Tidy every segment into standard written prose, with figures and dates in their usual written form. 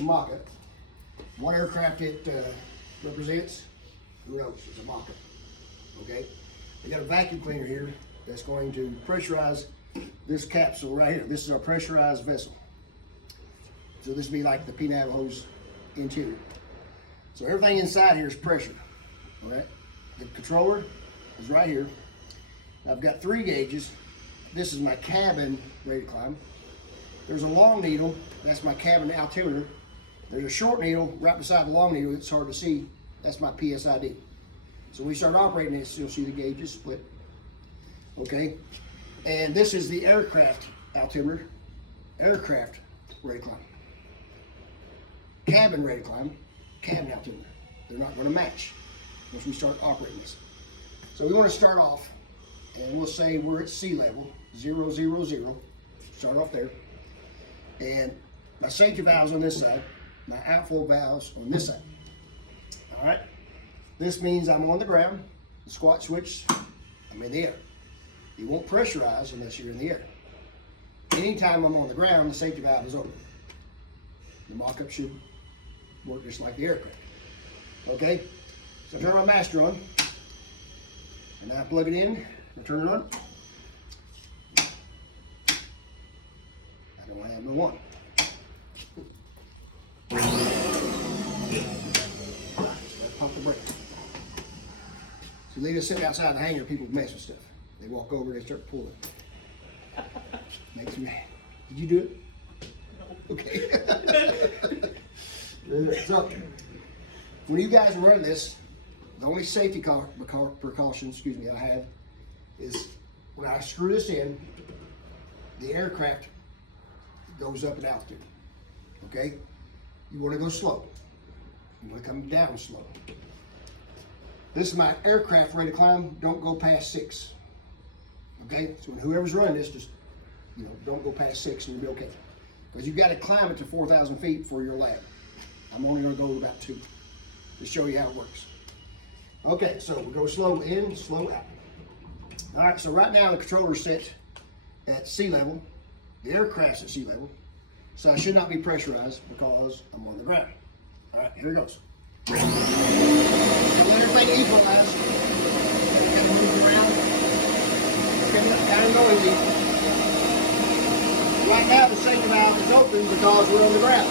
mock-up. What aircraft it represents, who knows? It's a mock-up. Okay, we got a vacuum cleaner here that's going to pressurize this capsule right here. This is our pressurized vessel. So this would be like the P Navajo's interior. So everything inside here is pressure. All right, the controller is right here. I've got 3 gauges. This is my cabin rate of climb. There's a long needle, that's my cabin altimeter. There's a short needle right beside the long needle, it's hard to see, that's my PSID. So when we start operating this, you'll see the gauges split. Okay, and this is the aircraft altimeter, aircraft rate of climb. Cabin rate of climb, cabin altimeter. They're not going to match once we start operating this. So we want to start off, and we'll say we're at sea level, 0, 0, 0. Start off there. And my safety valves on this side, my outflow valves on this side. All right. This means I'm on the ground. The squat switch, I'm in the air. You won't pressurize unless you're in the air. Anytime I'm on the ground, the safety valve is open. The mock-up should work just like the aircraft. Okay. So turn my master on, and now plug it in and turn it on. I don't have no one. Gotta pump the brake. So they just sit outside the hangar, people mess with stuff. They walk over, they start pulling. Makes me. Did you do it? No. Okay. So when you guys run this, the only safety precaution, I have is when I screw this in, the aircraft goes up in altitude. Okay? You want to go slow. You want to come down slow. This is my aircraft rate of climb. Don't go past 6. Okay? So when whoever's running this, just don't go past 6 and you'll be okay. Because you've got to climb it to 4,000 feet for your lab. I'm only going to go to about 2 to show you how it works. Okay, so we go slow in, slow out. All right, so right now the controller's set at sea level. The aircraft's at sea level. So I should not be pressurized because I'm on the ground. All right, here it goes. Let everything equalize. Kind of move around. Kind of noisy. Right now the safety valve is open because we're on the ground.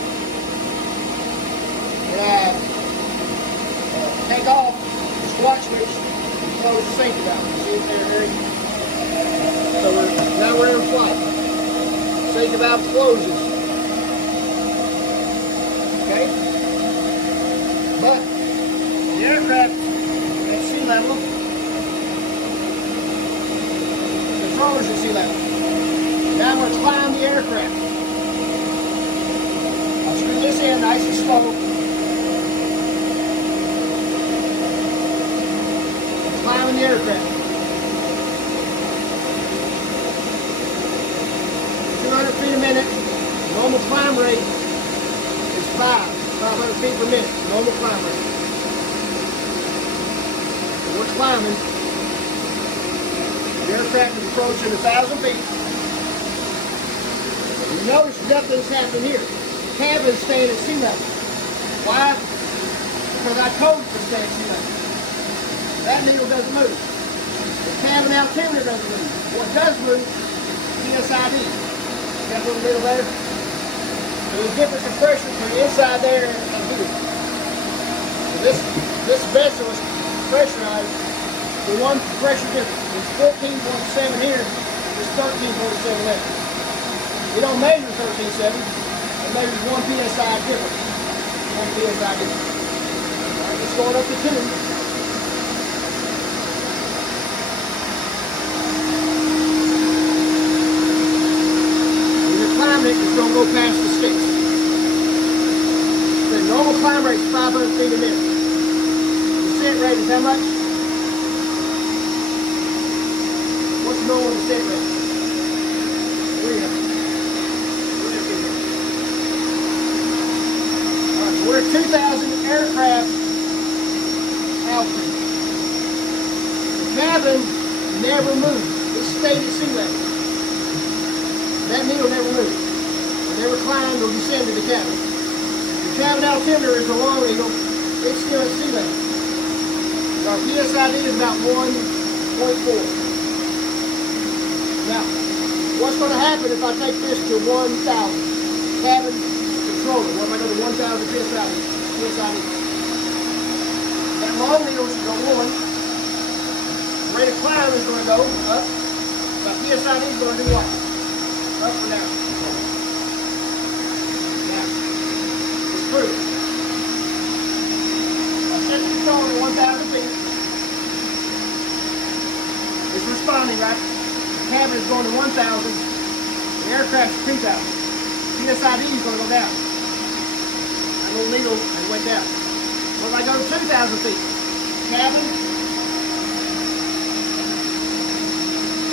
Take off the squat switch and close the safety valve. See if they're very. So now we're in flight. Safety valve closes. Okay? But the aircraft at sea level, the controller's at sea level. Now we're going to climb the aircraft. I'll screw this in nice and slow. Climbing the aircraft. 200 feet a minute. Normal climb rate is 500 feet per minute. Normal climb rate. So we're climbing. The aircraft is approaching 1,000 feet. You notice nothing's happening here. The cabin's staying at sea level. Why? Because I told it to stay at sea level. That needle doesn't move. The cabin altimeter doesn't move. What does move is PSID. Got a little needle there. There's a difference in pressure between inside there and here. So this vessel is pressurized. The one pressure difference is 14.7 here. It's 13.7 there. We don't measure 13.7. It measures 1 PSI difference. 1 PSI difference. All right, it's going up to 2. It's going to go past the 6. The normal climb rate is 500 feet a minute. The descent rate is how much? What's the normal descent rate? 300. All right, so we're at 2,000 aircraft altitude. The cabin never moved. It stayed at sea level. That needle never moved. Never climbed or descended the cabin. cabin altimeter is a long needle. It's still at sea level. Our PSID is about 1.4. Now, what's going to happen if I take this to 1,000? Cabin controller. What am I going to 1,000 PSID? That long needle should go 1. Rate of climb is going to go up. My PSID is going to do what? Up or down? Now, it's true. I set the controller to 1,000 feet. It's responding, right? The cabin is going to 1,000. The aircraft is 2,000. PSID is going to go down. That little needle and went down. What if I go to 2,000 feet? Cabin.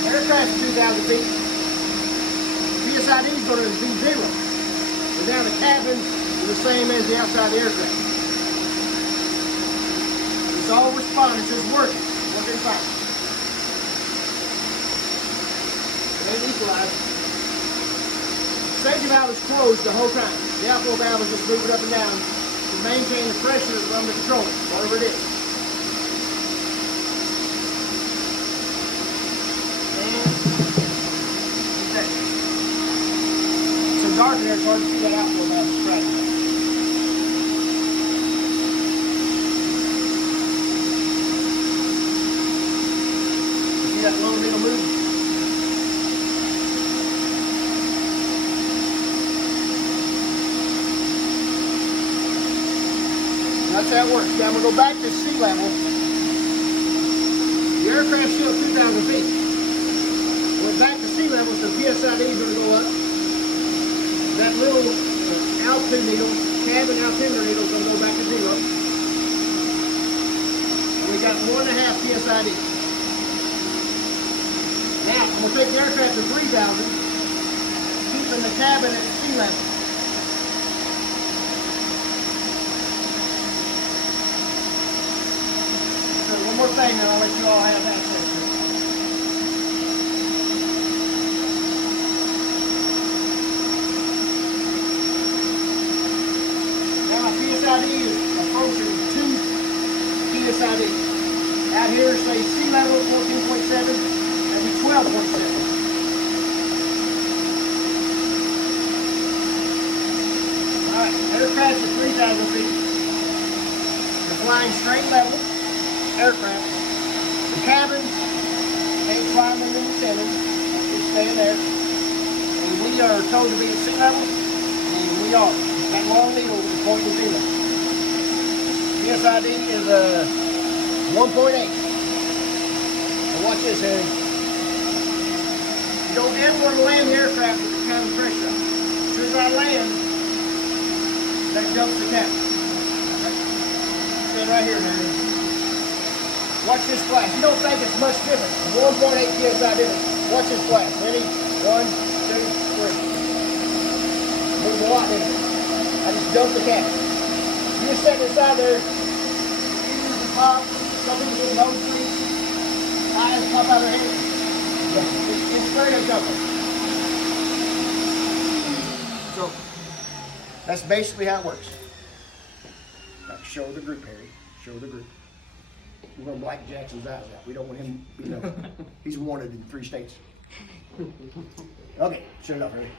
Aircraft is 2,000 feet. PSID is going to be 0. But now the cabin is the same as the outside of the aircraft. It's all responding, it's just working. Working fine. It ain't equalized. The safety valve is closed the whole time. The outflow valve is just moving up and down to maintain the pressure from the controller, whatever it is. And okay. It's so dark in there, it's hard to see that outflow valve scratching. See that lower needle moving? That's how it works. Now I'm going to go back to sea level. The aircraft's still at 2,000 feet. Went back to sea level, so PSID is going to go up. That little altitude needle, cabin altimeter needle is going to go back to 0. And we got 1.5 PSID. Now I'm going to take the aircraft to 3,000, keeping the cabin at sea level. One more thing, and I'll let you all have access to it. Now my PSID is approaching 2 PSID. Out here, say sea level 14.7, that'd be 12.7. Alright, aircraft at 3,000 feet. They're flying straight level. Aircraft. The cabin ain't climbing in the ceiling. It's staying there. And we are told to be at sea level, and we are. That long needle is pointing to 0. PSID is 1.8. Now watch this, Harry. You don't ever want to land the aircraft with the cabin pressure up. As soon as I land, that jumps the cabin. Stand right here, Harry. Watch this flash. You don't think it's much different. 1.8 PSI difference. Watch this flash. Ready? 1, 2, 3. Moves a lot different. I just dumped the cabin. You're sitting inside there. Ears and pop. Some people get nosebleeds. Eyes pop out of their head. Yeah, it's straight up jumping. So that's basically how it works. Now show the group, Harry. Show the group. We're going to black Jackson's eyes out. We don't want him, you know, he's wanted in 3 states. Okay, shut it off, Harry.